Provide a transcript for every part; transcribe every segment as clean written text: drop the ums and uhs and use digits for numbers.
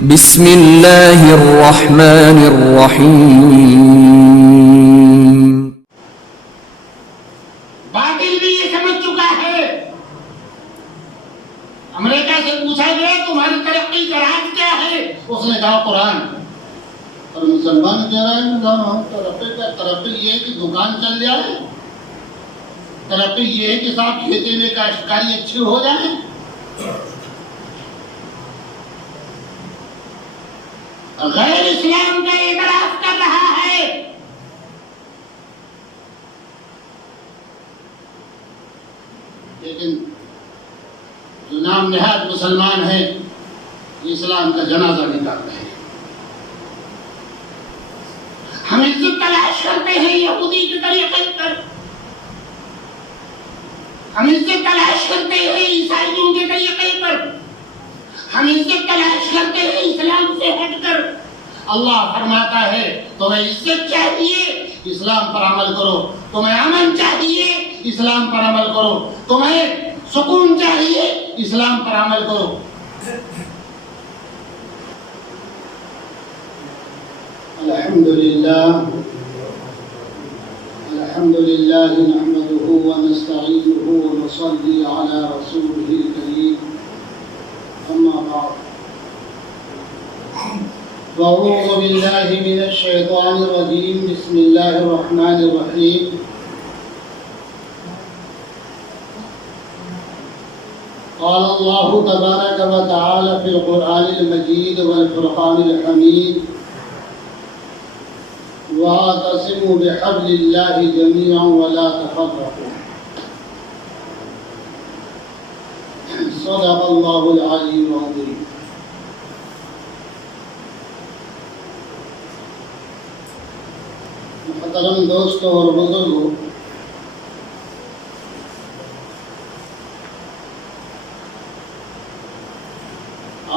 بسم اللہ الرحمن الرحیم۔ باطل بھی یہ سمجھ چکا ہے۔ امریکہ سے پوچھا گیا تمہاری ترقی کا راز کیا ہے؟ اس نے کہا قرآن۔ اور مسلمان کہہ رہا ہے ہم ترقی یہ ہے کہ دکان چل جائے، ترقی یہ ہے کہ صاحب کھیتی میں کاشتکاری اچھی ہو جائے۔ غیر اسلام کا اعتراف کر رہا ہے۔ لیکن جو نام نہاد مسلمان ہیں یہ اسلام کا جنازہ نکالتے ہیں۔ ہم عزت تلاش کرتے ہیں یہودی کے طریقے پر، ہم عزت تلاش کرتے ہیں عیسائیوں کے طریقے پر، ہم عزت تلاش کرتے ہیں اسلام سے ہٹ کر۔ اللہ فرماتا ہے تمہیں عزت چاہیے اسلام پر عمل کرو، تمہیں امن چاہیے اسلام پر عمل کرو، تمہیں سکون چاہیے اسلام پر عمل کرو۔ الحمدللہ نحمده ونستعینه ونصلي على رسوله الكريم، أما بعد فأعوذ بالله من الشيطان الرجيم، بسم الله الرحمن الرحيم۔ قال الله تبارك وتعالى في القرآن المجيد والفرقان الحميد، واعتصموا بحبل الله جميعا ولا تفرقوا، صدق الله العلي العظيم۔ محترم دوستوں اور بزرگوں،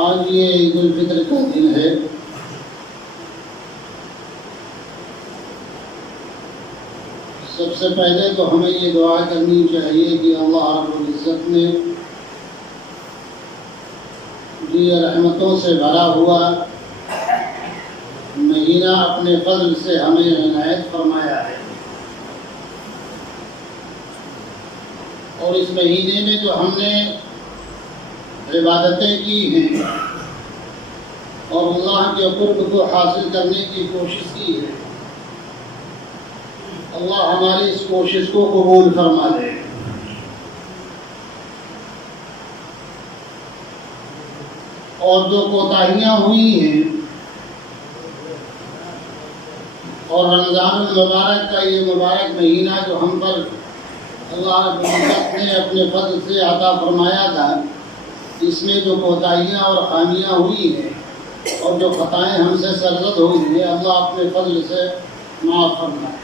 آج یہ عید الفطر کا دن ہے۔ سب سے پہلے تو ہمیں یہ دعا کرنی چاہیے کہ اللہ رب العزت نے یہ رحمتوں سے بھرا ہوا مہینہ اپنے فضل سے ہمیں عنایت فرمایا ہے، اور اس مہینے میں جو ہم نے عبادتیں کی ہیں اور اللہ کے قرب کو حاصل کرنے کی کوشش کی ہے، اللہ ہماری اس کوشش کو قبول فرما دے۔ اور جو کوتاہیاں ہوئی ہیں اور رمضان المبارک کا یہ مبارک مہینہ جو ہم پر اللہ رب العزت نے اپنے فضل سے عطا فرمایا تھا، اس میں جو کوتاہیاں اور خامیاں ہوئی ہیں اور جو خطائیں ہم سے سرزد ہوئی ہیں، اللہ اپنے فضل سے معاف فرمائے۔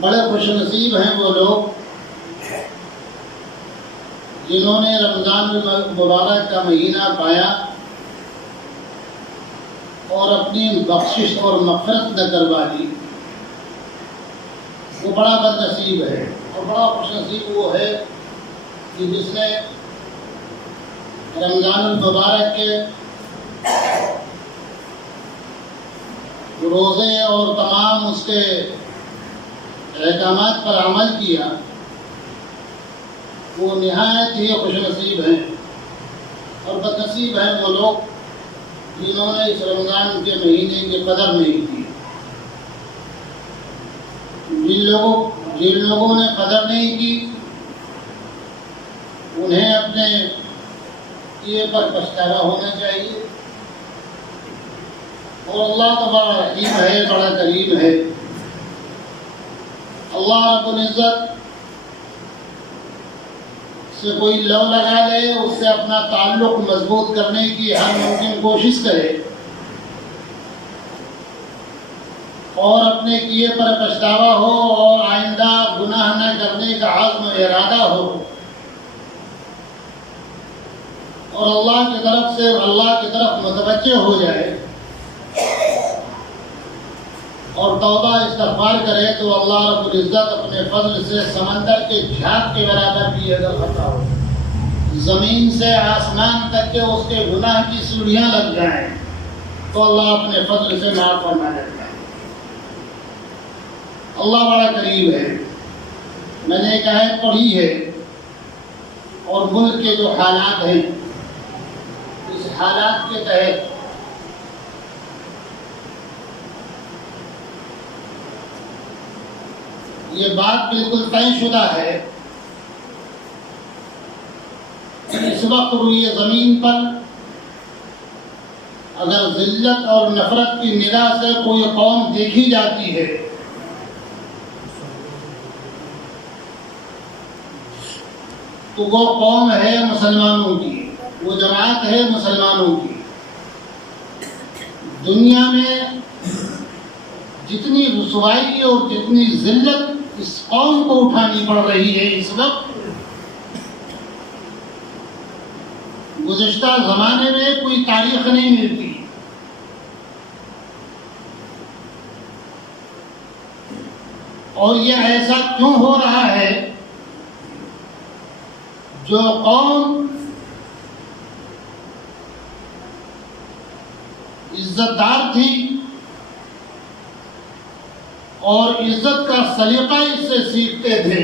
بڑے خوش نصیب ہیں وہ لوگ جنہوں نے رمضان المبارک کا مہینہ پایا اور اپنی بخشش اور مغفرت نہ کروا دی۔ وہ بڑا بد نصیب ہے، اور بڑا خوش نصیب وہ ہے کہ جس نے رمضان المبارک کے روزے اور تمام اس کے احکامات پر عمل کیا۔ وہ نہایت ہی خوش نصیب ہیں، اور بد نصیب ہیں وہ لوگ جنہوں نے اس رمضان کے مہینے کی قدر نہیں کی۔ جن لوگوں نے قدر نہیں کی انہیں اپنے کیے پر پچھتاوا ہونا چاہیے، اور اللہ تو بڑا رحیم ہے، بڑا کریم ہے۔ اللہ رب العزت سے کوئی لو لگا لے، اس سے اپنا تعلق مضبوط کرنے کی ہر ممکن کوشش کرے، اور اپنے کیے پر پچھتاوا ہو اور آئندہ گناہ نہ کرنے کا عزم و ارادہ ہو، اور اللہ کی طرف متوجہ ہو جائے اور توبہ استغفار کرے، تو اللہ رب العزت اپنے فضل سے سمندر کے جھاگ کے برابر بھی اگر خطا ہو زمین سے آسمان تک کے اس کے گناہ کی سیڑھیاں لگ جائیں تو اللہ اپنے فضل سے معاف فرما دیتا ہے۔ اللہ بڑا قریب ہے۔ میں نے ایک آیت پڑھی ہے، اور ملک کے جو حالات ہیں اس حالات کے تحت یہ بات بالکل طے شدہ ہے کہ اس وقت روئے زمین پر اگر ذلت اور نفرت کی نگاہ سے کوئی قوم دیکھی جاتی ہے تو وہ قوم ہے مسلمانوں کی، وہ جماعت ہے مسلمانوں کی۔ دنیا میں جتنی رسوائی اور جتنی ذلت اس قوم کو اٹھانی پڑ رہی ہے اس وقت، گزشتہ زمانے میں کوئی تاریخ نہیں ملتی۔ اور یہ ایسا کیوں ہو رہا ہے؟ جو قوم عزت دار تھی اور عزت کا سلیقہ اس سے سیکھتے تھے،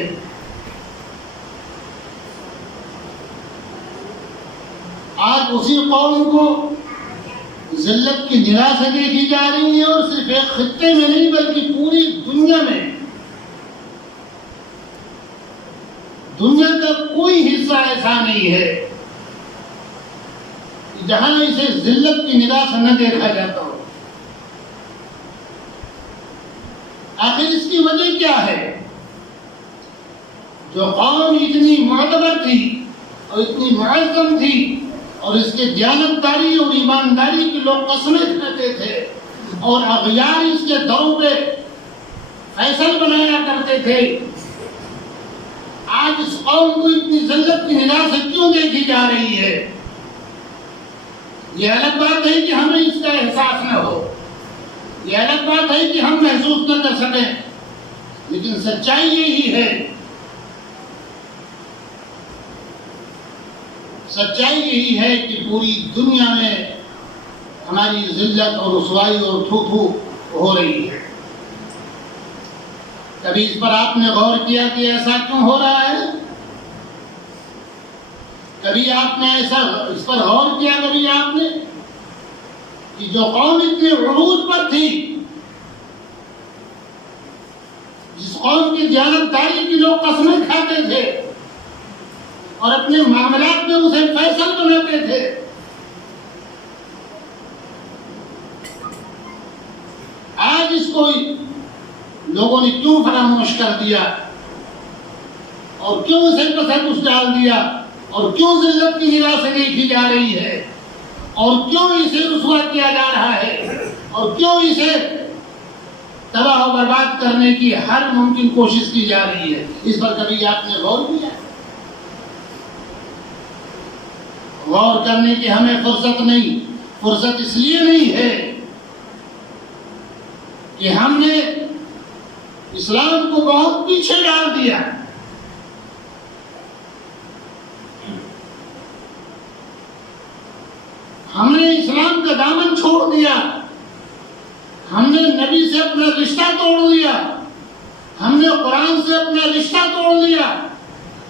آج اسی قوم کو ذلت کی نگاہ سے دیکھی جا رہی ہے، اور صرف ایک خطے میں نہیں بلکہ پوری دنیا میں۔ دنیا کا کوئی حصہ ایسا نہیں ہے جہاں اسے ذلت کی نگاہ سے نہ دیکھا جاتا ہو۔ آخر اس کی وجہ کیا ہے؟ جو قوم اتنی معتبر تھی اور اتنی معظم تھی اور اس کے دیانتداری اور ایمانداری کے لوگ قسمیں کھاتے تھے اور اغیار اس کے دور پہ فیصل بنایا کرتے تھے، آج اس قوم کو اتنی ذلت کی نگاہ سے کیوں دیکھی جا رہی ہے؟ یہ الگ بات ہے کہ ہمیں اس کا احساس نہ ہو، یہ الگ بات ہے کہ ہم محسوس نہ کر سکیں، لیکن سچائی یہی ہے، سچائی یہی ہے کہ پوری دنیا میں ہماری ذلت اور رسوائی اور تھو تھو ہو رہی ہے۔ کبھی اس پر آپ نے غور کیا کہ ایسا کیوں ہو رہا ہے؟ کبھی آپ نے ایسا اس پر غور کیا کبھی آپ نے کہ جو قوم اتنے عروج پر تھی، جس قوم کی دیانتداری کی لوگ قسمیں کھاتے تھے اور اپنے معاملات میں اسے فیصل بناتے تھے، آج اس کو لوگوں نے کیوں فراموش کر دیا اور کیوں اسے پسند ڈال دیا اور کیوں ذلت کی نگاہ سے دیکھی جا رہی ہے اور کیوں اسے رسوا کیا جا رہا ہے اور کیوں اسے تباہ و برباد کرنے کی ہر ممکن کوشش کی جا رہی ہے؟ اس پر کبھی آپ نے غور کیا؟ غور کرنے کی ہمیں فرصت نہیں، فرصت اس لیے نہیں ہے کہ ہم نے اسلام کو بہت پیچھے ڈال دیا، ہم نے اسلام کا دامن چھوڑ دیا، ہم نے نبی سے اپنا رشتہ توڑ دیا، ہم نے قرآن سے اپنا رشتہ توڑ دیا،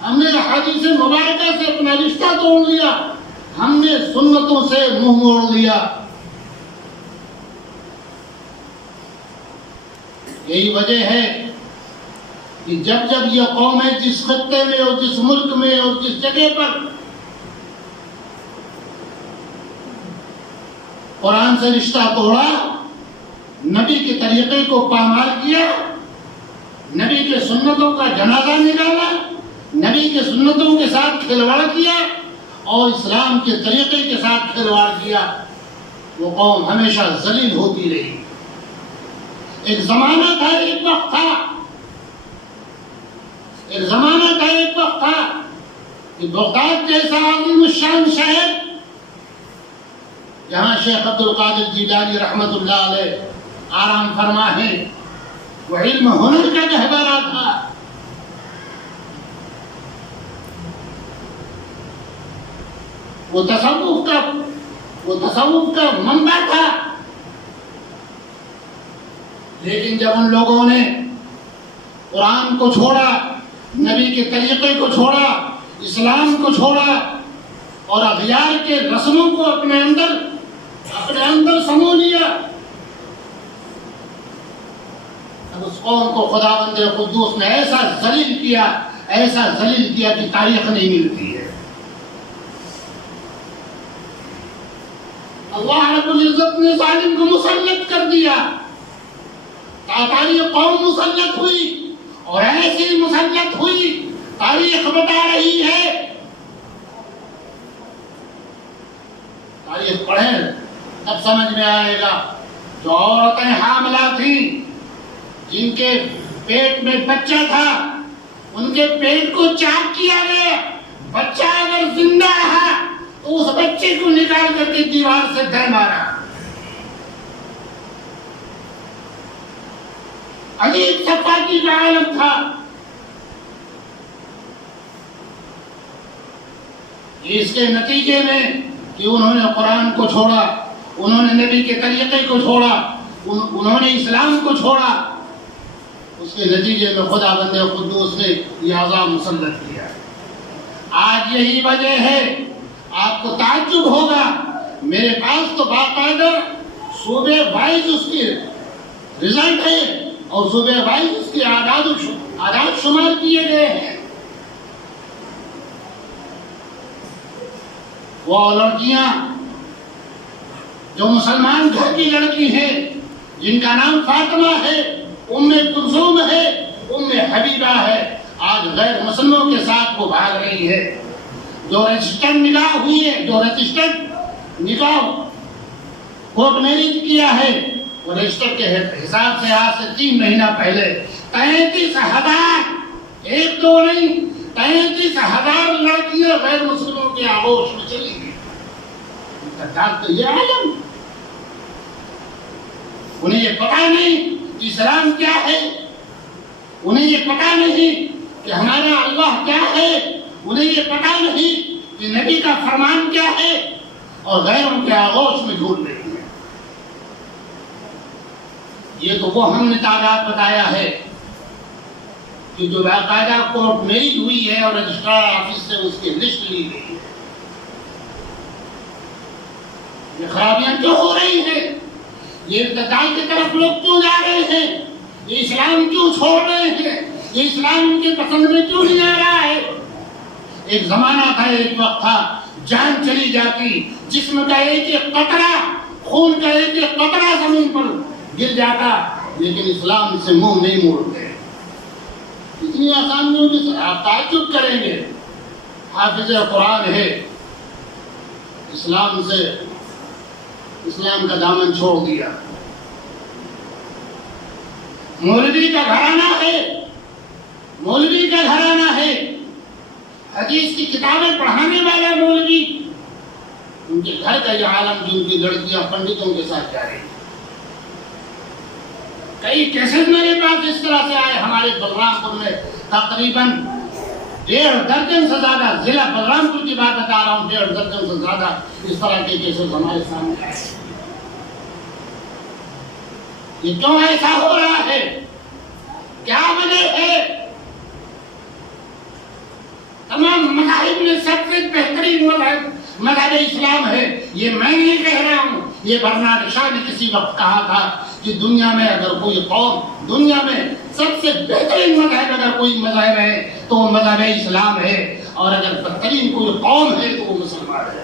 ہم نے احادیث مبارکہ سے اپنا رشتہ توڑ دیا، ہم نے سنتوں سے منہ موڑ لیا۔ یہی وجہ ہے کہ جب جب یہ قومیں جس خطے میں اور جس ملک میں اور جس جگہ پر قرآن سے رشتہ توڑا، نبی کے طریقے کو پامال کیا، نبی کے سنتوں کا جنازہ نکالا، نبی کے سنتوں کے ساتھ کھلواڑ کیا اور اسلام کے طریقے کے ساتھ کھلواڑ کیا، وہ قوم ہمیشہ ذلیل ہوتی رہی۔ ایک زمانہ تھا، ایک وقت تھا، ایک زمانہ تھا، ایک وقت تھا کہ بغداد جیسا عظیم الشان شہر، جہاں شیخ عبد القادر جیلانی رحمت اللہ علیہ آرام فرما ہے، وہ علم ہنر کا گہوارہ تھا، وہ تصوف کا منبع تھا. لیکن جب ان لوگوں نے قرآن کو چھوڑا، نبی کے طریقے کو چھوڑا، اسلام کو چھوڑا اور اغیار کے رسموں کو اپنے اندر سمو لیا، اب اس قوم کو خداوند قدوس نے ایسا ذلیل کیا کہ تاریخ نہیں ملتی ہے. اللہ رب العزت نے ظالم کو مسلط کر دیا. تاتاری قوم مسلط ہوئی اور ایسی مسلط ہوئی، تاریخ بتا رہی ہے. تاریخ پڑھیں تب سمجھ میں آئے گا. جو عورتیں حاملہ تھیں، جن کے پیٹ میں بچہ تھا، ان کے پیٹ کو چاک کیا گیا. بچہ اگر زندہ رہا تو اس بچے کو نکال کر کے دیوار سے دے مارا. عجیب صفائی کا عالم تھا. اس کے نتیجے میں کہ انہوں نے قرآن کو چھوڑا، انہوں نے نبی کے طریقے کو چھوڑا، انہوں نے اسلام کو چھوڑا، اس کے نتیجے میں خداوند قدوس نے یہ عذاب مسلط کیا. آج یہی وجہ ہے. آپ کو تعجب ہوگا، میرے پاس تو باقاعدہ صوبے وائز اس کی رزلٹ ہے اور صوبے وائز اس کے اعداد شمار کیے گئے ہیں. وہ لڑکیاں جو مسلمان گھر کی لڑکی ہیں، جن کا نام فاطمہ ہے، ام کلثوم ہے، ام حبیبہ ہے، آج غیر مسلموں کے ساتھ وہ بھاگ رہی ہے. جو رجسٹرڈ نکاح ہوئی ہے، جو رجسٹرڈ نکاح کورٹ میرج کیا ہے، وہ رجسٹر کے حساب سے آج سے 3 مہینہ پہلے 33,000، ایک دو نہیں، 33,000 لڑکیاں غیر مسلموں کے آغوش میں چلی گئی. تو یہ عالم، انہیں یہ پتا نہیں کہ اسلام کیا ہے، انہیں یہ پتا نہیں کہ ہمارا اللہ کیا ہے، انہیں یہ پتا نہیں کہ نبی کا فرمان کیا ہے، اور غیروں کے آغوش میں جھول رہی ہے. یہ تو وہ ہم نے تعداد بتایا ہے کہ جو باقاعدہ کورٹ میرج ہوئی ہے اور رجسٹرار آفس سے اس کی لسٹ لی گئی ہے. یہ خرابیاں کیوں ہو رہی ہیں؟ یہ ارتداد کی طرف لوگ کیوں جا رہے ہیں؟ یہ اسلام کیوں چھوڑ رہے ہیں؟ یہ اسلام ان کے پسند میں کیوں نہیں آ رہا ہے؟ ایک زمانہ تھا، ایک وقت تھا، جان چلی جاتی، جسم کا ایک ایک قطرہ، خون کا ایک ایک قطرہ زمین پر گر جاتا، لیکن اسلام سے منہ نہیں موڑتے. اتنی آسانیوں کی آپ تعجب کریں گے. حافظ قرآن ہے، اسلام کا دامن چھوڑ دیا. مولوی کا گھرانہ ہے، حدیث کی کتابیں پڑھانے والا مولوی، ان کے گھر کا یہ عالم، جن کی لڑکیاں پنڈتوں کے ساتھ جا رہی ہیں. کئی کیسز میرے پاس اس طرح سے آئے. ہمارے بلرام پور میں تقریباً 1.5 درجن سے زیادہ، ضلع بلرام پور کی بات بتا رہا ہوں، 1.5 درجن سے زیادہ اس طرح کے کیسز ہمارے سامنے آئے. یہ کیوں ایسا ہو رہا ہے؟ کیا وجہ ہے؟ تمام مذاہب میں سب سے بہترین مذہب اسلام ہے. یہ میں نہیں کہہ رہا ہوں، یہ برنارڈ شاہ نے کسی وقت کہا تھا کہ دنیا میں اگر کوئی قوم، دنیا میں سب سے بہترین مذہب اگر کوئی مذہب ہے تو وہ مذہب اسلام ہے، اور اگر بدترین کوئی قوم ہے تو وہ مسلمان ہے.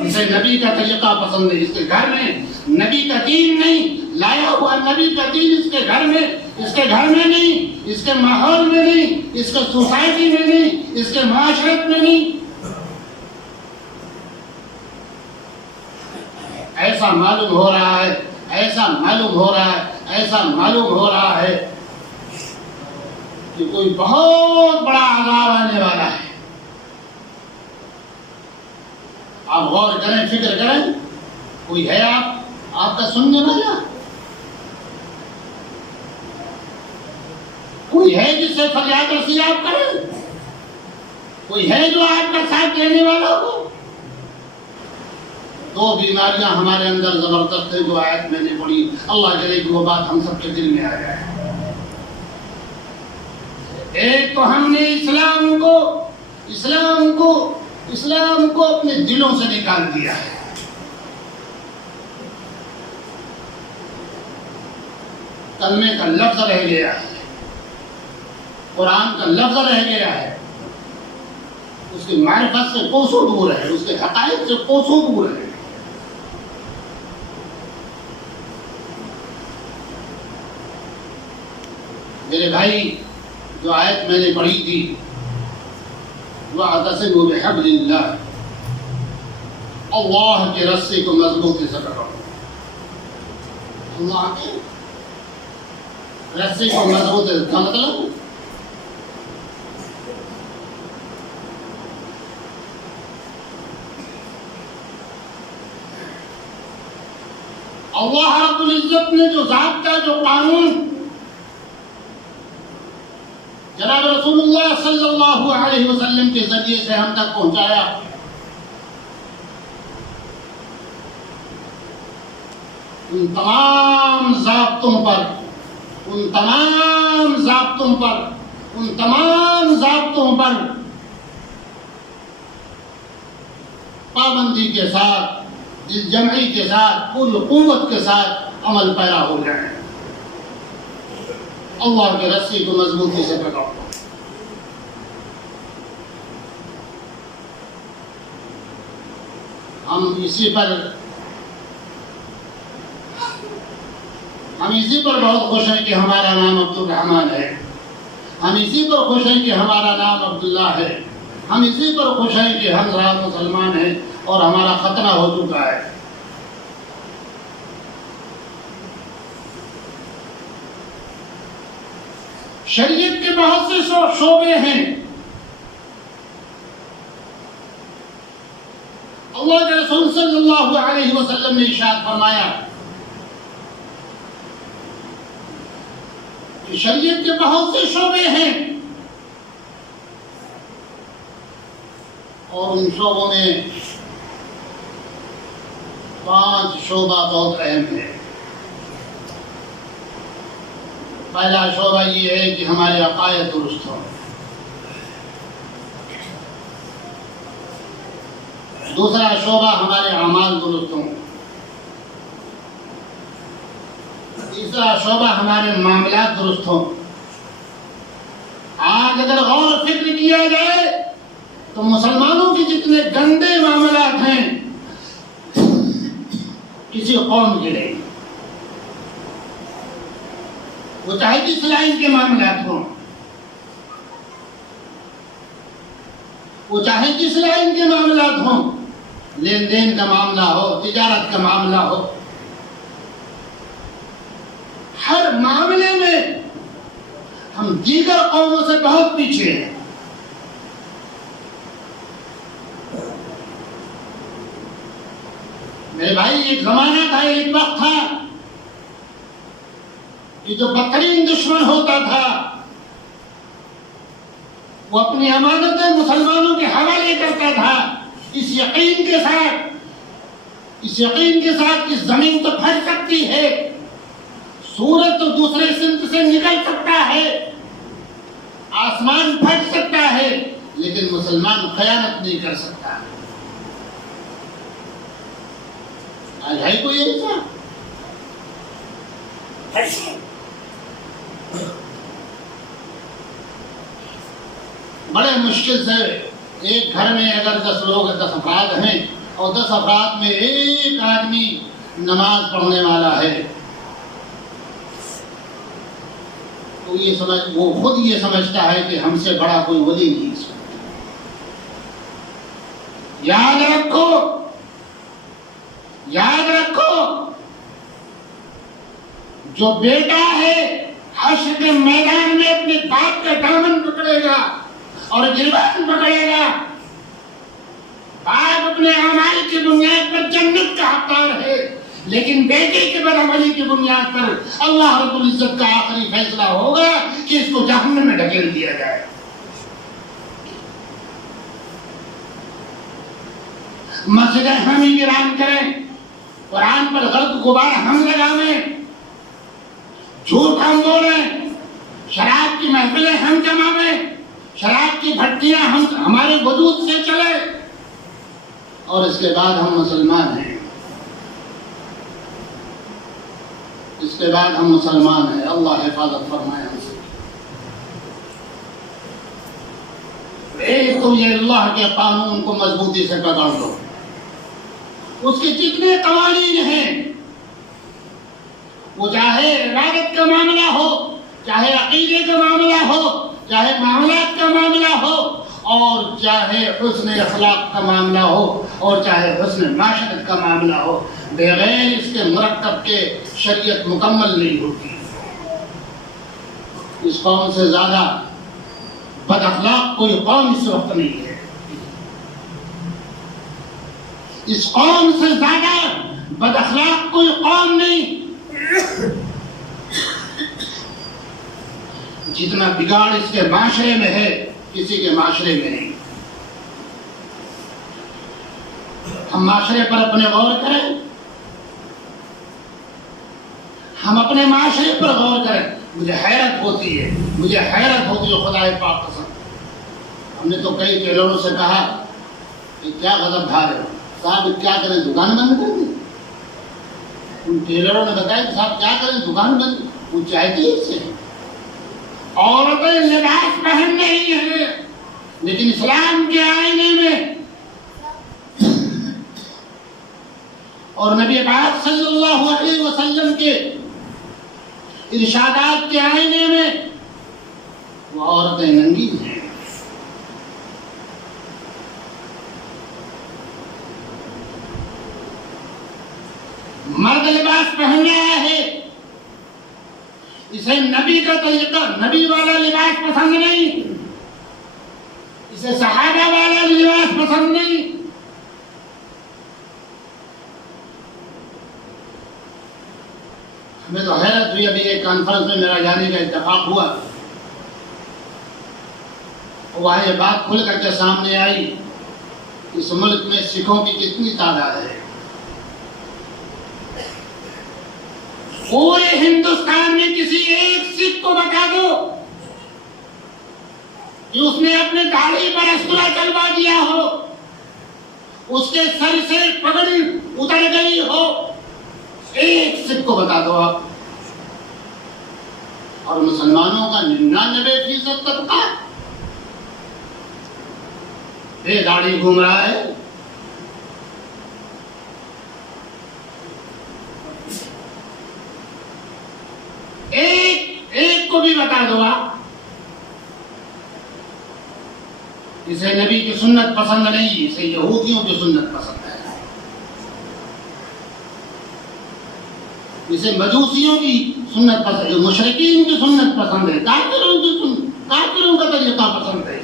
اسے نبی کا طریقہ پسند ہے. اس کے گھر میں نبی کا دین نہیں لایا ہوا، نبی کا دین اس کے گھر میں نہیں، اس کے ماحول میں نہیں، اس کے سوسائٹی میں نہیں، اس کے معاشرت میں نہیں. ایسا معلوم ہو رہا ہے کہ کوئی بہت بڑا عذاب آنے والا ہے. آپ غور کریں، فکر کریں. کوئی ہے آپ کا سننے والا؟ کوئی ہے جس سے فریاد رسی آپ کریں؟ کوئی ہے جو آپ کا ساتھ دینے والا ہو؟ دو بیماریاں ہمارے اندر زبردست ہے جو آیت میں نے پڑھی، اللہ کرے کہ وہ بات ہم سب کے دل میں آ جائے۔ ایک تو ہم نے اسلام کو اپنے دلوں سے نکال دیا ہے۔ کلمے کا لفظ رہ گیا ہے، قرآن کا لفظ رہ گیا ہے، اس کی معرفت سے کوسوں دور ہے، اس کے حقائق سے کوسوں دور ہے۔ میرے بھائی، جو آیت میں نے پڑھی تھی وَاعْتَصِمُوا بِحَبْلِ اللَّهِ، اللہ کے رسے کو مضبوطی سے پکڑو۔ اللہ کے رسے کو مضبوطی سے، کیا مطلب؟ اللہ رب العزت نے جو ضابطہ، جو قانون جناب رسول اللہ صلی اللہ علیہ وسلم کے ذریعے سے ہم تک پہنچایا، ان تمام ضابطوں پر پابندی کے ساتھ، دل جمعی کے ساتھ، پوری قوت کے ساتھ عمل پیرا ہو جائیں۔ اللہ کے رسی کو مضبوطی سے پکڑو۔ ہم اسی پر بہت خوش ہیں کہ ہمارا نام عبد الرحمن ہے، ہم اسی پر خوش ہیں کہ ہمارا نام عبداللہ ہے، ہم اسی پر خوش ہیں کہ ہم ذرا مسلمان ہیں اور ہمارا ختنہ ہو چکا ہے۔ شریعت کے بہت سے شعبے ہیں۔ اللہ کے رسول صلی اللہ علیہ وسلم نے ارشاد فرمایا کہ شریعت کے بہت سے شعبے ہیں اور ان شعبوں میں 5 شعبہ بہت اہم ہے۔ پہلا شعبہ یہ ہے کہ ہمارے عقائد درست ہوں، دوسرا شعبہ ہمارے اعمال درست ہوں، تیسرا شعبہ ہمارے معاملات درست ہوں۔ آج اگر غور و فکر کیا جائے تو مسلمانوں کے جتنے گندے معاملات ہیں کسی قوم کے نہیں، وہ چاہے کس لائن کے معاملات ہوں، وہ چاہے کس لائن کے معاملات ہوں، لین دین کا معاملہ ہو، تجارت کا معاملہ ہو، ہر معاملے میں ہم دیگر قوموں سے بہت پیچھے ہیں۔ میرے بھائی، ایک زمانہ تھا، ایک وقت تھا کہ جو بدترین دشمن ہوتا تھا وہ اپنی امانتیں مسلمانوں کے حوالے کرتا تھا، اس یقین کے ساتھ کہ زمین تو پھٹ سکتی ہے، سورج تو دوسرے سمت سے نکل سکتا ہے، آسمان پھٹ سکتا ہے، لیکن مسلمان خیانت نہیں کر سکتا۔ آج ہے کوئی ایسا؟ بڑے مشکل سے ایک گھر میں اگر 10 لوگ 10 افراد ہیں اور 10 افراد میں ایک آدمی نماز پڑھنے والا ہے تو وہ خود یہ سمجھتا ہے کہ ہم سے بڑا کوئی ولی نہیں اس وقت۔ یاد رکھو جو بیٹا ہے حشر کے میدان میں اپنے باپ کا دامن پکڑے گا اور گریبان پکڑے گا۔ باپ اپنے اعمال کی بنیاد پر جنت کا حقدار ہے، لیکن بیٹے کے بدعملی کی بنیاد پر اللہ رب العزت کا آخری فیصلہ ہوگا کہ اس کو جہنم میں ڈھکیل دیا جائے۔ مسجدیں ہم ہی ویران کریں، قرآن پر غلط غبار ہم لگاویں، جھوٹ ہم بولیں، شراب کی محفلیں ہم جماویں، شراب کی بھٹیاں ہمارے وجود سے چلے، اور اس کے بعد ہم مسلمان ہیں، اس کے بعد ہم مسلمان ہیں۔ اللہ حفاظت فرمائے ہم سے۔ ایک تو یہ اللہ کے قانون کو مضبوطی سے پکڑ لو، اس کے جتنے قوانین ہیں، وہ چاہے عبادت کا معاملہ ہو، چاہے عقیدے کا معاملہ ہو، چاہے معاملات کا معاملہ ہو، اور چاہے حسن اخلاق کا معاملہ ہو، اور چاہے حسن معاشرت کا معاملہ ہو، بغیر اس کے مرکب کے شریعت مکمل نہیں ہوتی۔ اس قوم سے زیادہ بد اخلاق کوئی قوم اس وقت نہیں ہے، اس قوم سے زیادہ بد اخلاق کوئی قوم نہیں۔ جتنا بگاڑ اس کے معاشرے میں ہے، کسی کے معاشرے میں نہیں۔ ہم معاشرے پر اپنے غور کریں، ہم اپنے معاشرے پر غور کریں۔ مجھے حیرت ہوتی ہے خدا پاک قسم۔ ہم نے تو کئی ٹیلروں سے کہا کہ کیا غضب ڈھا رہے ہو صاحب، کیا کریں دکان بند کر دیں؟ ان ٹیلروں نے بتایا کہ صاحب کیا کریں دکان بند، وہ چاہتی ہے اس سے عورتیں لباس پہن رہی ہیں، لیکن اسلام کے آئینے میں اور نبی پاک صلی اللہ علیہ وسلم کے ارشادات کے آئینے میں وہ عورتیں ننگی ہیں۔ مرد لباس پہن رہا ہے، اسے نبی کا طریقہ، نبی والا لباس پسند نہیں، اسے صحابہ والا لباس پسند نہیں۔ ہمیں تو حیرت ہوئی، ابھی ایک کانفرنس میں میرا جانے کا اتفاق ہوا، وہاں یہ بات کھل کر کے سامنے آئی، اس ملک میں سکھوں کی کتنی تعداد ہے۔ پورے ہندوستان میں کسی ایک سکھ کو بتا دو کہ اس نے اپنے داڑھی پر اسطورہ چلوا دیا ہو، اس کے سر سے پگڑی اتر گئی ہو، ایک سکھ کو بتا دو آپ۔ اور مسلمانوں کا 99% طبقہ بے داڑھی گھوم رہا ہے۔ ایک کو بھی بتا دو آپ، اسے نبی کی سنت پسند نہیں، اسے یہودیوں کی سنت پسند ہے، اسے مجوسیوں کی سنت پسند ہے، مشرکین کی سنت پسند ہے، کافروں کا طریقہ پسند ہے۔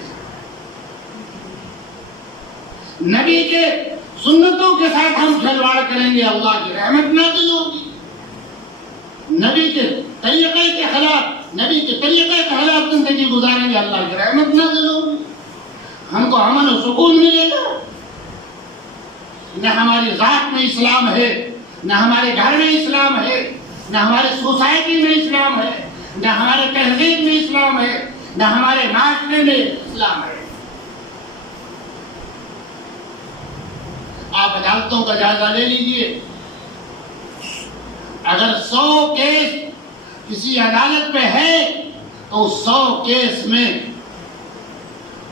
نبی کے سنتوں کے ساتھ ہم کھلواڑ کریں گے، اللہ کی رحمت نازل ہوگی۔ نبی کے طریقے کے خلاف، نبی کے طریقے کے خلاف زندگی گزاریں گے، اللہ کی رحمت نازل ہوگی، ہم کو امن و سکون ملے گا۔ نہ ہماری ذات میں اسلام ہے، نہ ہمارے گھر میں اسلام ہے، نہ ہمارے سوسائٹی میں اسلام ہے، نہ ہمارے تہذیب میں اسلام ہے، نہ ہمارے معاشرے میں اسلام ہے۔ آپ عدالتوں کا جائزہ لے لیجئے، اگر 100 کیس کسی عدالت پہ ہے تو 100 کیس میں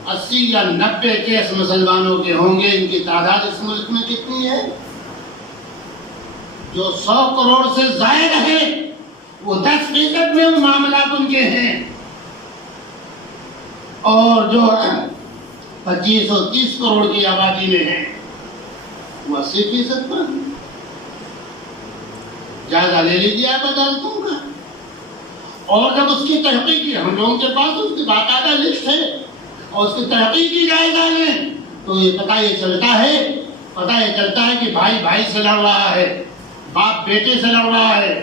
80 یا 90 کیس مسلمانوں کے ہوں گے۔ ان کی تعداد اس ملک میں کتنی ہے؟ جو 100 کروڑ سے زائد ہے وہ 10% میں وہ معاملات ان کے ہیں، اور جو 25 اور 30 کروڑ کی آبادی میں ہیں وہ 80% پر۔ جائزہ لے لیجیے آپ عدالتوں کا، اور جب اس کی تحقیقی، ہم لوگوں کے پاس اس کی باقاعدہ لسٹ ہے، اور اس کی تحقیقی جائزہ لیں تو یہ پتہ یہ چلتا ہے کہ بھائی بھائی سے لڑ رہا ہے، باپ بیٹے سے لڑ رہا ہے۔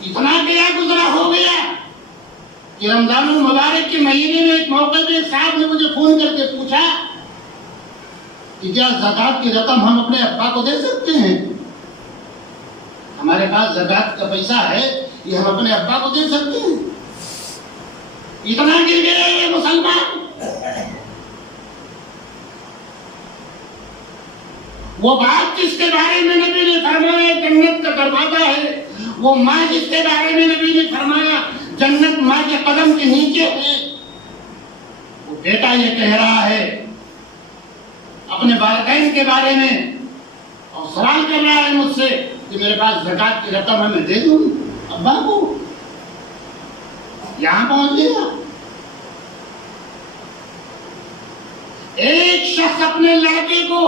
اتنا گیا گزرا ہو گیا کہ رمضان المبارک کے مہینے میں ایک موقع پہ ایک صاحب نے مجھے فون کر کے پوچھا کہ کیا زکوٰۃ کی رقم ہم اپنے ابا کو دے سکتے ہیں؟ ہمارے پاس زکوٰۃ کا پیسہ ہے، یہ ہم اپنے ابا کو دے سکتے ہیں؟ اتنا گر گئے یہ مسلمان۔ وہ بات جس کے بارے میں نبی نے فرمایا جنت کا دروازہ ہے، وہ ماں جس کے بارے میں نبی نے فرمایا جنت ماں کے قدم کے نیچے ہے، وہ بیٹا یہ کہہ رہا ہے اپنے والدین کے بارے میں اور سوال کر رہا ہے مجھ سے کہ میرے پاس زکوٰۃ کی رقم ہے، میں دے دوں ابا کو۔ یہاں پہنچ گیا۔ ایک شخص اپنے لڑکے کو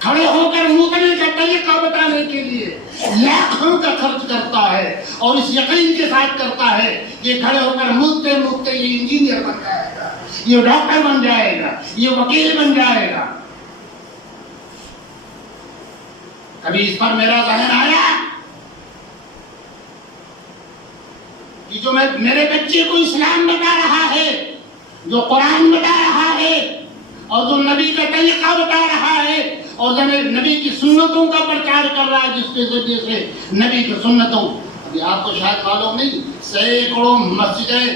کھڑے ہو کر موتنے کا طریقہ بتانے کے لیے لاکھوں کا خرچ کرتا ہے اور اس یقین کے ساتھ کرتا ہے کہ کھڑے ہو کر موتتے موتتے یہ انجینئر بن جائے گا، یہ ڈاکٹر بن جائے گا، یہ وکیل بن جائے گا۔ کبھی اس پر میرا ذہن آیا کہ جو میں میرے بچے کو اسلام بتا رہا ہے، جو قرآن بتا رہا ہے اور جو نبی کا طریقہ بتا رہا ہے اور جو نبی کی سنتوں کا پرچار کر رہا ہے، جس کے ذریعے سے نبی کی سنتوں، ابھی آپ کو شاید معلوم نہیں، سینکڑوں مسجدیں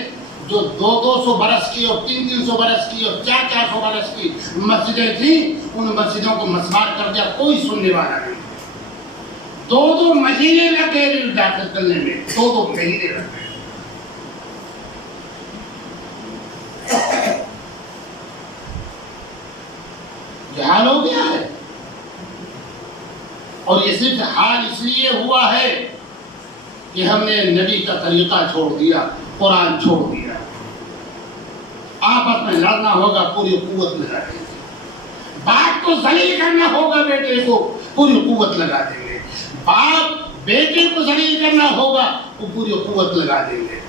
جو 200 برس کی اور 300 برس کی اور 400 برس کی مسجدیں تھیں، ان مسجدوں کو مسمار کر دیا، کوئی سننے والا نہیں۔ 2 مہینے لگے داخل کرنے میں، 2 مہینے لگے۔ حال ہو گیا ہے، اور یہ صرف حال اس لیے ہوا ہے کہ ہم نے نبی کا طریقہ چھوڑ دیا، قرآن چھوڑ دیا۔ آپس میں لڑنا ہوگا پوری قوت لگا دیں گے، باپ کو ذلیل کرنا ہوگا بیٹے کو پوری قوت لگا دیں گے، باپ بیٹے کو ذلیل کرنا ہوگا وہ پوری قوت لگا دیں گے۔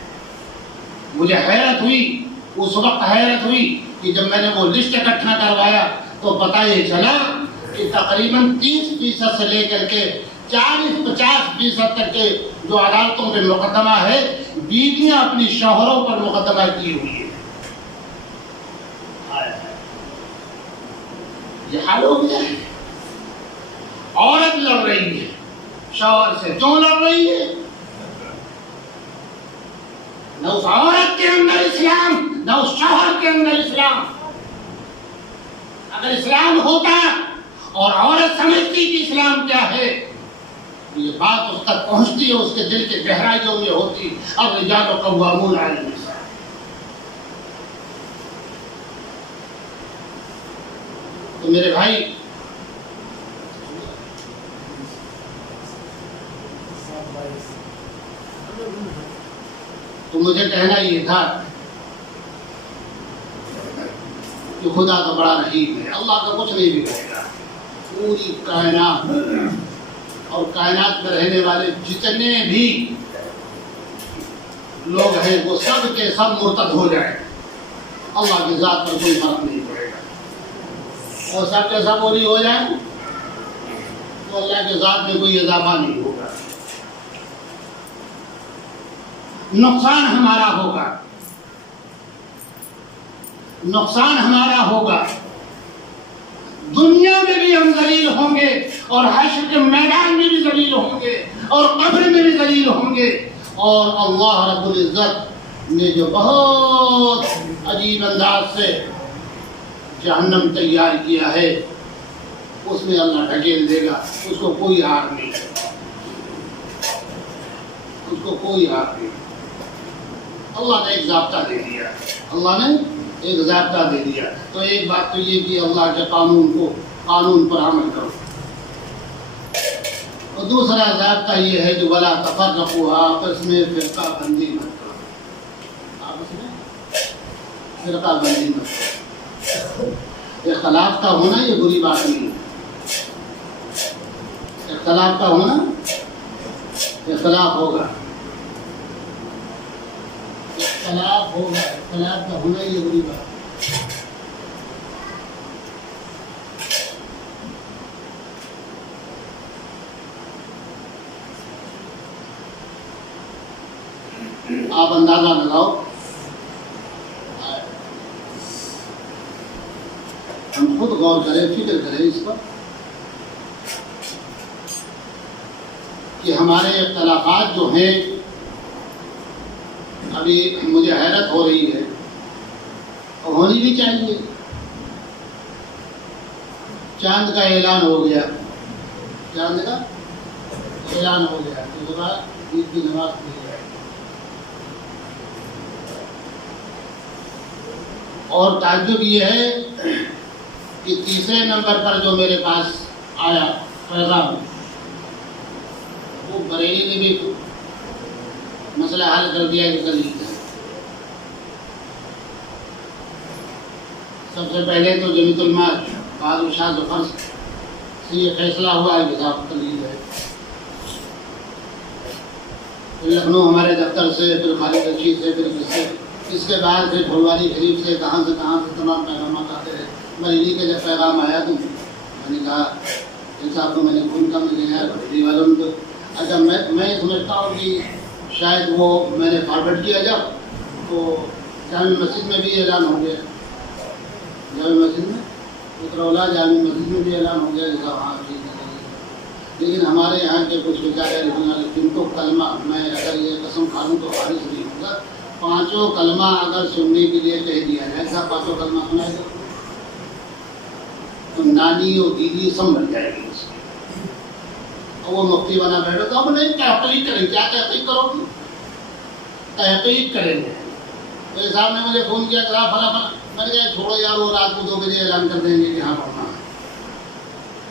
مجھے حیرت ہوئی، اس وقت حیرت ہوئی کہ جب میں نے وہ لسٹ اکٹھا کروایا تو پتہ یہ چلا کہ تقریباً 30% سے لے کر کے 40-50% تک کے جو عدالتوں پہ مقدمہ ہے، بیویاں اپنی شوہروں پر مقدمہ کی ہوئی ہے۔ یہ حال ہو گیا ہے۔ عورت لڑ رہی ہے شوہر سے، کیوں لڑ رہی ہے؟ نہ اس عورت کے اندر اسلام، نہ اس شوہر کے اندر اسلام۔ اگر اسلام ہوتا اور عورت سمجھتی کہ اسلام کیا ہے، یہ بات اس تک پہنچتی ہے، اس کے دل کے گہرائیوں میں ہوتی، الرجال قوامون علی النساء۔ تو میرے بھائی، تو مجھے کہنا یہ تھا کہ خدا تو بڑا رحیم ہے، اللہ کا کچھ نہیں بگڑے گا۔ پوری کائنات اور کائنات میں رہنے والے جتنے بھی لوگ ہیں وہ سب کے سب مرتد ہو جائیں، اللہ کی ذات پر کوئی فرق نہیں پڑے گا، اور سب کے سب ولی ہو جائیں تو اللہ کی ذات میں کوئی اضافہ نہیں ہوگا، نقصان ہمارا ہوگا، نقصان ہمارا ہوگا۔ دنیا میں بھی ہم ذلیل ہوں گے اور حشر کے میدان میں بھی ذلیل ہوں گے اور قبر میں بھی ذلیل ہوں گے، اور اللہ رب العزت نے جو بہت عجیب انداز سے جہنم تیار کیا ہے اس میں اللہ ڈھکیل دے گا، اس کو کوئی ہار نہیں، اس کو کوئی ہار نہیں۔ اللہ نے ایک ضابطہ دے دیا، اللہ نے ایک ضابطہ دے دیا، تو ایک بات تو یہ کہ اللہ کے قانون پر عمل کرو، اور دوسرا ضابطہ یہ ہے کہ ولا تفرقوا، آپس میں فرقہ بندی مت کرو، آپس میں فرقہ بندی مت کرو۔ اختلاف کا ہونا یہ بری بات نہیں ہے، اختلاف کا ہونا، اختلاف ہوگا، اختلاف ہوگا، اختلاف کا ہونا یہ بری بات ہے۔ آپ اندازہ لگاؤ، ہم خود غور کریں، فکر کریں اس پر کہ ہمارے اختلافات جو ہیں، ابھی مجھے حیرت ہو رہی ہے اور ہونی بھی چاہیے. چاند کا اعلان ہو گیا، چاند کا اعلان ہو گیا، اس کے بعد عید کی نماز پڑھی جائے. اور تعجب یہ ہے کہ تیسرے نمبر پر جو میرے پاس آیا پیغام، وہ بریلی نے بھی مسئلہ حل کر دیا کہ کل عید ہے. سب سے پہلے تو جمیت علماء بہادر شاہ ظفر سے یہ فیصلہ ہوا ہے کہ صاحب کل عید ہے. پھر لکھنؤ ہمارے دفتر سے، پھر خالد رشید سے، پھر کس سے، اس کے بعد پھر پھلواری شریف سے کہاں سے تمام پیغامات آتے رہے. بریلی کا جب پیغام آیا تو میں نے کہا صاحب کو میں نے فون کم کیا بریلی والوں کو. اچھا میں سمجھتا ہوں کہ شاید وہ میں نے فارورڈ کیا جب تو جامع مسجد میں بھی اعلان ہو گیا، جامع مسجد میں اترولا جامع مسجد میں بھی اعلان ہو گیا کہ ہاں ٹھیک ہے. لیکن ہمارے یہاں کے کچھ بیچارے جن کو کلمہ، میں اگر یہ قسم کھا لوں تو خارج نہیں ہوگا، 5 کلمہ اگر سننے کے لیے کہہ دیا جائے گا، 5 کلمہ سنائے گا تو نانی اور دیدی سب بن جائے گی اس کی. اور وہ مفتی بنا بیٹھو تو ہم نہیں تحقیق کریں. کیا تحقیق کرو گی؟ تحقیق کریں گے. میرے صاحب نے مجھے فون کیا کہ فلاں میں نے کہا چھوڑو یار، وہ رات کو 2 بجے اعلان کر دیں گے کہ ہاں پڑھنا ہے.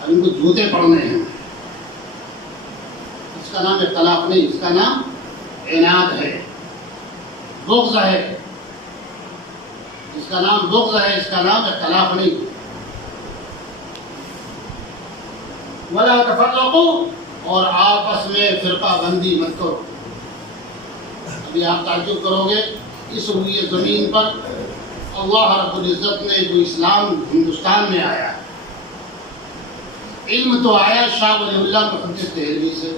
اب ان کو جوتے پڑھنے ہیں. اس کا نام اختلاف نہیں، اس کا نام عناد ہے، بغض ہے. اس کا نام بغض ہے، اس کا نام اختلاف نہیں. وَلَا تَفَرَّقُوا، اور آپس میں فرقہ بندی مت کرو. ابھی آپ تعجب کرو گے، اس روئے زمین پر اللہ رب العزت نے جو اسلام ہندوستان میں آیا، علم تو آیا شاہ ولی اللہ محدث دہلوی سے.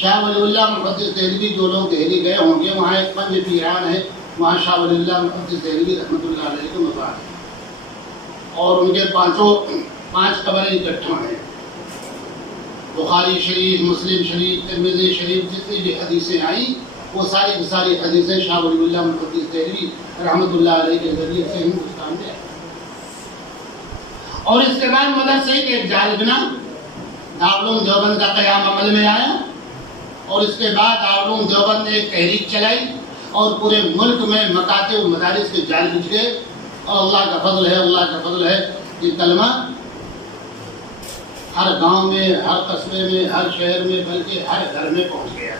شاہ ولی اللہ محدث دہلوی، جو لوگ دہلی گئے ہوں گے، وہاں ایک پنج پیران ہے، وہاں شاہ ولی اللہ محدث دہلوی رحمۃ اللہ علیہ کو مزار ہے، اور ان کے 5 قبریں اکٹھا ہیں. بخاری شریف، مسلم شریف، ترمذی شریف، جتنی بھی حدیثیں آئیں وہ ساری کی ساری حدیثیں شاہ ولی اللہ محدث دہلوی رحمۃ اللہ علیہ کے ذریعے سے ہندوستان میں آئی. اور اس کے بعد مدرسے کے ایک جال بنا، دارالعلوم دیوبند کا قیام عمل میں آیا، اور اس کے بعد دارالعلوم دیوبند نے ایک تحریک چلائی اور پورے ملک میں مکاتب و مدارس کے جال بچھ گئے. اور اللہ کا فضل ہے، اللہ کا فضل ہے، یہ کلمہ ہر گاؤں میں، ہر قصبے میں، ہر شہر میں، بلکہ ہر گھر میں پہنچ گیا.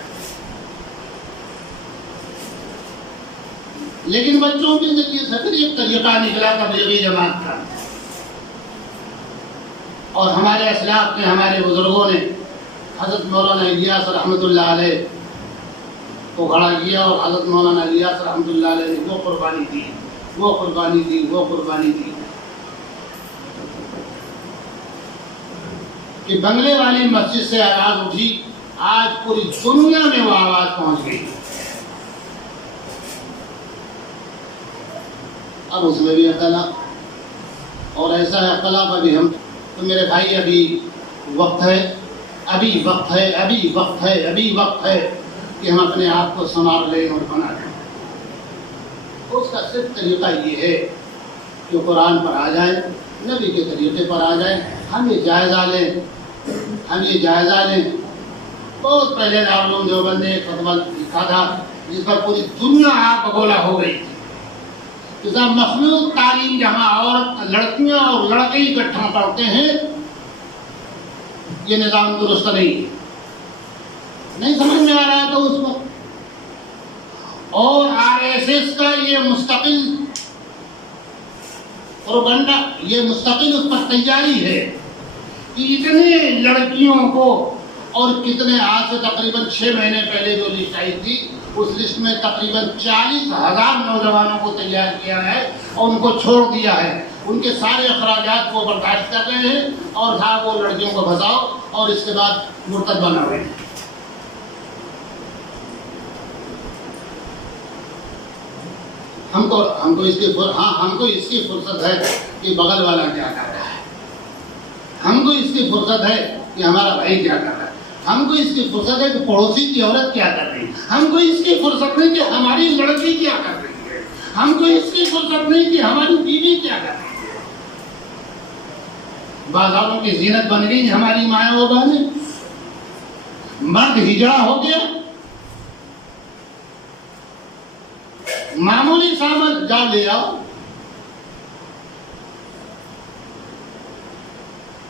لیکن بچوں کے ذریعے سے پھر ایک طریقہ نکلا تبلیغی جماعت کا، اور ہمارے اسلاف نے، ہمارے بزرگوں نے حضرت مولانا الیاس رحمۃ اللہ علیہ کو کھڑا کیا، اور حضرت مولانا الیاس رحمۃ اللہ علیہ نے وہ قربانی دی، وہ قربانی دی، وہ قربانی دی کہ بنگلے والی مسجد سے آواز اٹھی، آج پوری دنیا میں وہ آواز پہنچ گئی. اب اس میں بھی اختلاف، اور ایسا اختلاف ابھی ہم تو میرے بھائی ابھی وقت ہے، ابھی وقت ہے، ابھی وقت ہے، ابھی وقت ہے کہ ہم اپنے آپ کو سنوار لیں اور بنا لیں. اس کا صرف طریقہ یہ ہے کہ قرآن پر آ جائیں، نبی کے طریقے پر آ جائیں. ہم یہ جائزہ لیں، ہم یہ جائزہ لیں. بہت پہلے دارالعلوم دیوبند نے ایک فتویٰ لکھا تھا جس پر پوری دنیا آگ بگولا ہو گئی تھی. جیسا مخلوق تعلیم جہاں عورت، لڑکیاں اور لڑکے اکٹھا پڑھتے ہیں، یہ نظام درست نہیں سمجھ میں آ رہا تھا اس وقت. اور RSS کا یہ مستقل پروپیگنڈا، یہ مستقل اس پر تیاری ہے کہ اتنے لڑکیوں کو، اور کتنے آج سے تقریباً 6 مہینے پہلے جو لسٹ آئی تھی، اس لسٹ میں تقریباً 40,000 نوجوانوں کو تیار کیا ہے اور ان کو چھوڑ دیا ہے. ان کے سارے اخراجات کو برداشت کر رہے ہیں، اور کہا وہ لڑکیوں کو بھساؤ اور اس کے بعد مرتد بنا ہوئے ہیں. ہم کو اس کی فرصت ہے کہ بغل والا کیا کر رہا ہے، ہم کو اس کی فرصت ہے کہ ہمارا بھائی کیا کر رہا ہے، ہم کو اس کی فرصت ہے کہ پڑوسی کی عورت کیا کر رہی ہے، ہم کو اس کی فرصت نہیں کہ ہماری لڑکی کیا کر رہی ہے، ہم کو اس کی فرصت نہیں کہ ہماری بیوی کیا کر رہی ہے۔ بازاروں کی زینت بن گئی ہماری مائیں و بہنیں، مرد ہجڑا ہو گیا، معمولی سامان جا لے آؤ۔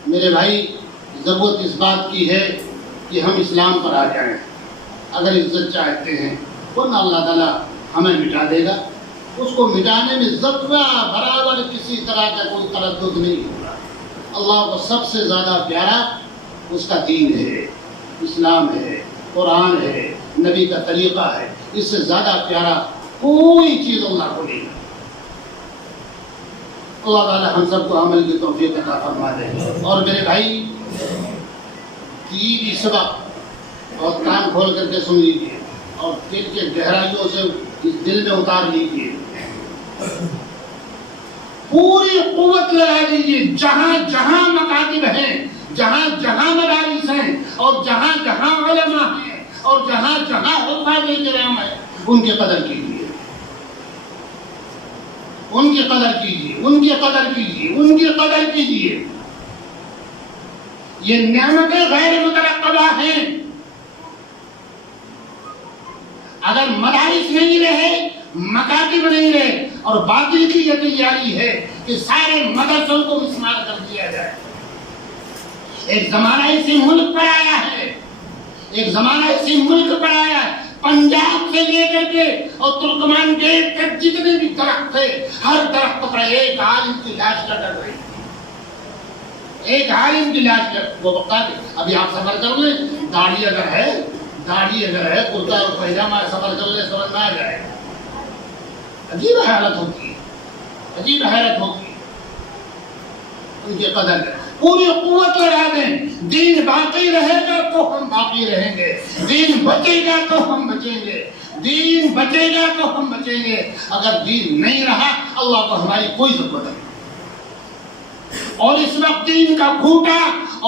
میرے بھائی، ضرورت اس بات کی ہے کہ ہم اسلام پر آ جائیں۔ اگر عزت چاہتے ہیں ورنہ اللہ تعالیٰ ہمیں مٹا دے گا، اس کو مٹانے میں ذرہ برابر کسی طرح کا کوئی تردد نہیں ہوگا۔ اللہ کو سب سے زیادہ پیارا اس کا دین ہے، اسلام ہے، قرآن ہے، نبی کا طریقہ ہے، اس سے زیادہ پیارا کوئی چیز اللہ کو نہیں۔ اللہ تعالی ہم سب کو عمل کی توفیق عطا فرما دے۔ اور میرے بھائی، تین اس وقت اور کان کھول کر کے سن لیجیے اور دل کے گہرائیوں سے اس دل میں اتار لیجیے، پوری قوت لگا دیجیے، جہاں جہاں مکاتب ہیں، جہاں جہاں مدارس ہیں، اور جہاں جہاں علماء ہیں، اور جہاں جہاں حفاظ کرام ہیں، ان کی قدر کیجیے، ان کی قدر کیجیے، ان کی قدر کیجیے، ان کی قدر کیجیے۔ یہ نعمتیں غیر مترقبہ ہیں۔ اگر مدارس نہیں رہے، مکاتب نہیں رہے، اور باطل کی یہ تیاری ہے کہ سارے مدرسوں کو مسمار کر دیا جائے۔ ایک زمانہ اسی ملک پر آیا ہے، ایک زمانہ اسی ملک پر آیا ہے، پنجاب سے لے کر کے اور ترکمان گیٹ تک جتنے بھی درخت تھے، ہر درخت پر ایک عالم کی لاش لٹک رہی، ایک عالم کی لاش وہ بتا دے۔ ابھی آپ سفر کر لیں، داڑھی اگر ہے کرتا اور پیجامہ سفر کر لیں، سمجھ میں آ جائے۔ عجیب حالت ہوتی ہے، عجیب حیرت ہوتی ہے۔ ان کی قدر پوری قوت لگا دیں۔ دین باقی رہے گا تو ہم باقی رہیں گے، دین بچے گا تو ہم بچیں گے، دین بچے گا تو ہم بچیں گے۔ اگر دین نہیں رہا، اللہ کو ہماری کوئی ضرورت نہیں۔ اور اس وقت دین کا گھوٹا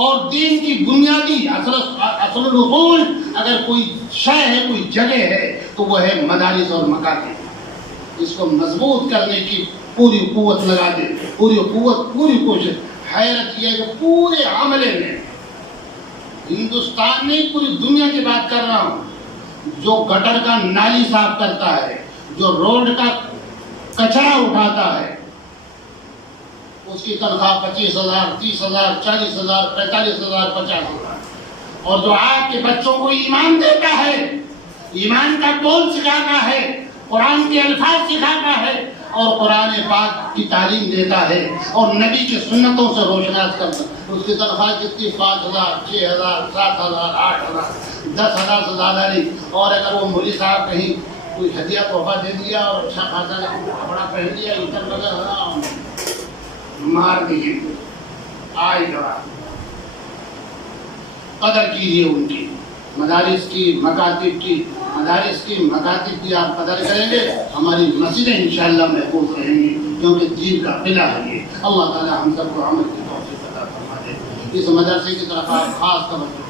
اور دین کی بنیادی اصل الاصول اگر کوئی شے ہے، کوئی جگہ ہے، تو وہ ہے مدارس اور مکاتب۔ اس کو مضبوط کرنے کی پوری قوت لگا دیں، پوری قوت، پوری کوشش۔ حیرت یہ ہے کہ پورے عملے میں، ہندوستان میں پوری دنیا کی بات کر رہا ہوں، جو گٹر کا نالی صاف کرتا ہے، جو روڈ کا کچرا اٹھاتا ہے، اس کی تنخواہ 25,000، 30,000، 40,000، 45,000، 50,000۔ اور جو آپ کے بچوں کو ایمان دیتا ہے، ایمان کا بول سکھاتا ہے، قرآن کے الفاظ سکھاتا ہے، اور قرآن پاک کی تعلیم دیتا ہے، اور نبی کی سنتوں سے روشناس کرتا ہے، اس کی تنخواہ کتنی؟ 5,000، 6,000، 7,000، 8,000، 10,000 سے زیادہ نہیں۔ اور اگر وہ مولوی صاحب کہیں کوئی ہدیہ تحفہ دے دیا اور اچھا خاصا کپڑا پہن لیا، ادھر لگا مار دیجیے، آئے گا۔ قدر کیجیے ان کی، مدارس کی، مکاتب کی، مدارس کی، مکاتب کی آپ قدر کریں گے، ہماری مسجدیں انشاءاللہ محفوظ رہیں گی، کیونکہ دین کا قلعہ ہے یہ۔ اللہ تعالی ہم سب کو عمل کی توفیق عطا فرما دے۔ اس مدرسے کی طرف آپ خاص توجہ